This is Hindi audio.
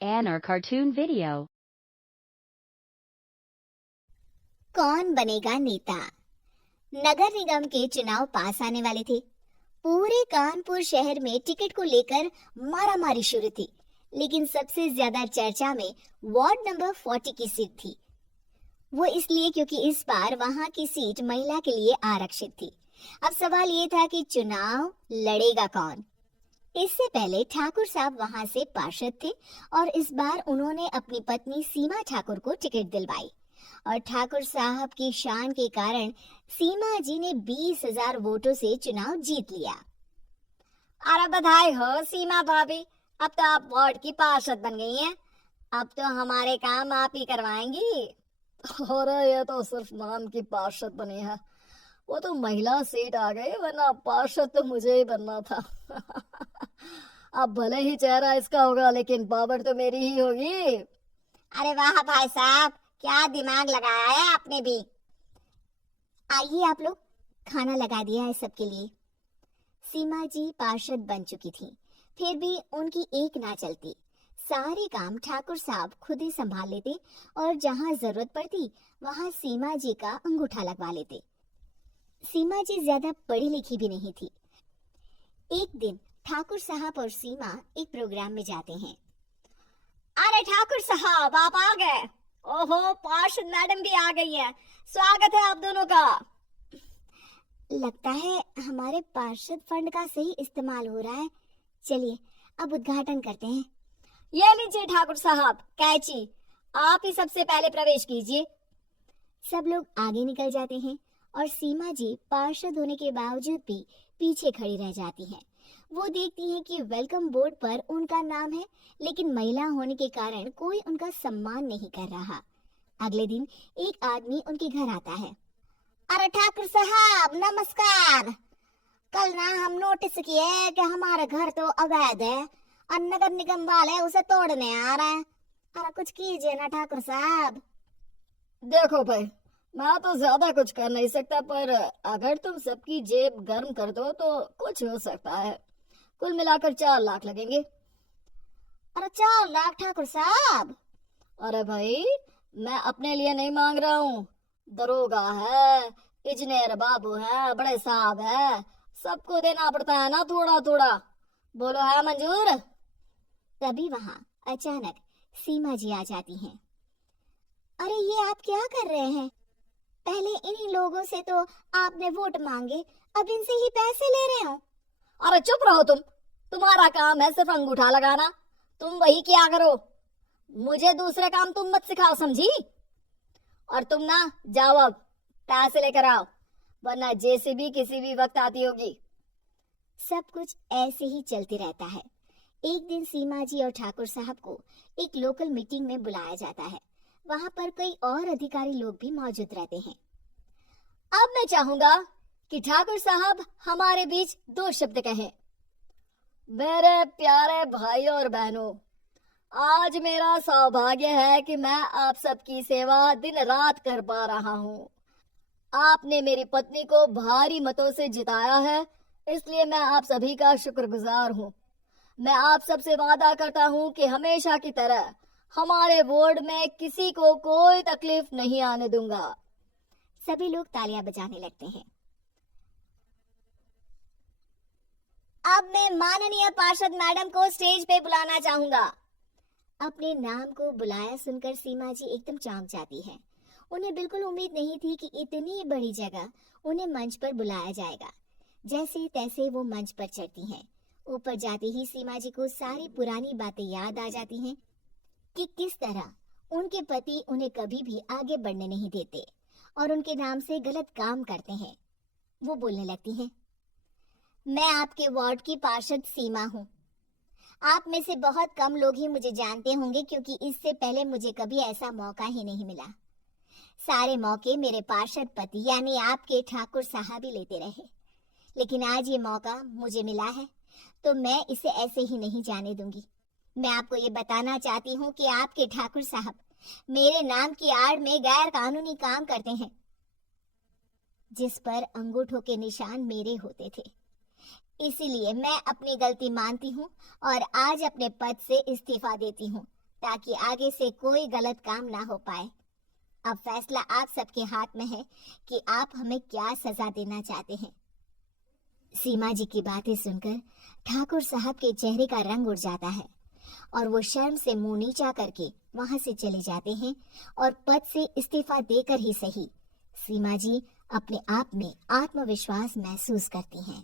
An or cartoon video. कौन बनेगा नेता? नगर निगम के चुनाव पास आने वाले थे। पूरे कानपुर शहर में टिकट को लेकर मारामारी शुरू थी, लेकिन सबसे ज्यादा चर्चा में वार्ड नंबर 40 की सीट थी। वो इसलिए क्योंकि इस बार वहां की सीट महिला के लिए आरक्षित थी। अब सवाल ये था कि चुनाव लड़ेगा कौन। इससे पहले ठाकुर साहब वहां से पार्षद थे और इस बार उन्होंने अपनी पत्नी सीमा ठाकुर को टिकट दिलवाई और ठाकुर साहब की शान के कारण सीमा जी ने 20,000 वोटों से चुनाव जीत लिया। अरे बधाई हो सीमा भाभी, अब तो आप वार्ड की पार्षद बन गई हैं। अब तो हमारे काम आप ही करवाएंगी। अरे ये तो सिर्फ नाम की पार्षद बनी है, वो तो महिला सीट आ गई, वरना पार्षद तो मुझे ही बनना था। अब भले ही चेहरा इसका होगा, लेकिन पावर तो मेरी ही होगी। अरे वाह भाई साहब, क्या दिमाग लगाया है आपने भी। आइए आप लोग, खाना लगा दिया है सबके लिए। सीमा जी पार्षद बन चुकी थी, फिर भी उनकी एक ना चलती। सारे काम ठाकुर साहब खुद ही संभाल लेते और जहां जरूरत पड़ती वहां सीमा जी का अंगूठा लगवा लेते। सीमा जी ज्यादा पढ़ी लिखी भी नहीं थी। एक दिन ठाकुर साहब और सीमा एक प्रोग्राम में जाते हैं। अरे ठाकुर साहब, आप आ गए। ओहो, पार्षद मैडम भी आ गई है। स्वागत है आप दोनों का। लगता है हमारे पार्षद फंड का सही इस्तेमाल हो रहा है। चलिए अब उद्घाटन करते हैं। ये लीजिए ठाकुर साहब कैची, आप ही सबसे पहले प्रवेश कीजिए। सब लोग आगे निकल जाते हैं और सीमा जी पार्षद होने के बावजूद भी पीछे खड़ी रह जाती हैं। वो देखती हैं कि वेलकम बोर्ड पर उनका नाम है, लेकिन महिला होने के कारण कोई उनका सम्मान नहीं कर रहा। अगले दिन एक आदमी उनके घर आता है। अरे ठाकुर साहब नमस्कार। कल ना हम नोटिस किए कि हमारा घर तो अवैध है और नगर निगम वाले उसे तोड़ने आ रहे हैं। अरे कुछ कीजिए ना ठाकुर साहब। देखो भाई, मैं तो ज्यादा कुछ कर नहीं सकता, पर अगर तुम सबकी जेब गर्म कर दो तो कुछ हो सकता है। कुल मिलाकर 4 लाख लगेंगे। अरे 4 लाख ठाकुर साहब? अरे भाई, मैं अपने लिए नहीं मांग रहा हूँ। दरोगा है, इंजीनियर बाबू है, बड़े साहब है, सबको देना पड़ता है ना थोड़ा थोड़ा। बोलो है मंजूर? तभी वहां अचानक सीमा जी आ जाती हैं। अरे ये आप क्या कर रहे हैं? पहले इन्हीं लोगों से तो आपने वोट मांगे, अब इनसे ही पैसे ले रहे हो। अरे चुप रहो तुम, तुम्हारा काम है सिर्फ अंगूठा लगाना, तुम वही किया करो। मुझे दूसरे काम तुम मत सिखाओ, समझी? और तुम ना जाओ, अब पैसे लेकर आओ, वरना जेसीबी किसी भी वक्त आती होगी। सब कुछ ऐसे ही चलते रहता है। एक दिन सीमा जी और ठाकुर साहब को एक लोकल मीटिंग में बुलाया जाता है। वहां पर कई और अधिकारी लोग भी मौजूद रहते हैं। अब मैं चाहूंगा कि ठाकुर साहब हमारे बीच 2 शब्द कहें। मेरे प्यारे भाइयों और बहनों, आज मेरा सौभाग्य है कि मैं आप सबकी सेवा दिन रात कर पा रहा हूँ। आपने मेरी पत्नी को भारी मतों से जिताया है, इसलिए मैं आप सभी का शुक्रगुजार हूँ। मैं आप सबसे वादा करता हूँ कि हमेशा की तरह हमारे वार्ड में किसी को कोई तकलीफ नहीं आने दूंगा। सभी लोग तालियां बजाने लगते हैं। अब मैं माननीय पार्षद मैडम को स्टेज पे बुलाना चाहूंगा। अपने नाम को बुलाया सुनकर सीमा जी एकदम चौंक जाती है। उन्हें बिल्कुल उम्मीद नहीं थी कि इतनी बड़ी जगह उन्हें मंच पर बुलाया जाएगा। जैसे तैसे वो मंच पर चढ़ती हैं। ऊपर जाते ही सीमा जी को सारी पुरानी बातें याद आ जाती हैं कि किस तरह उनके पति उन्हें कभी भी आगे बढ़ने नहीं देते और उनके नाम से गलत काम करते हैं। वो बोलने लगती हैं, मैं आपके वार्ड की पार्षद सीमा हूँ। आप में से बहुत कम लोग ही मुझे जानते होंगे, क्योंकि इससे पहले मुझे कभी ऐसा मौका ही नहीं मिला। सारे मौके मेरे पार्षद पति यानी आपके ठाकुर साहब ही लेते रहे, लेकिन आज ये मौका मुझे मिला है तो मैं इसे ऐसे ही नहीं जाने दूंगी। मैं आपको ये बताना चाहती हूँ कि आपके ठाकुर साहब मेरे नाम की आड़ में गैर कानूनी काम करते हैं, जिस पर अंगूठों के निशान मेरे होते थे। इसीलिए मैं अपनी गलती मानती हूँ और आज अपने पद से इस्तीफा देती हूँ। ताकि आगे से कोई गलत काम ना हो पाए। अब फैसला आप सबके हाथ में है कि आप हमें क्या सजा देना चाहते हैं। सीमा जी की बातें सुनकर ठाकुर साहब के चेहरे का रंग उड़ जाता है और वो शर्म से मुंह नीचा करके वहां से चले जाते हैं और पद से इस्तीफा देकर ही सही सीमा जी अपने आप में आत्मविश्वास महसूस करती हैं।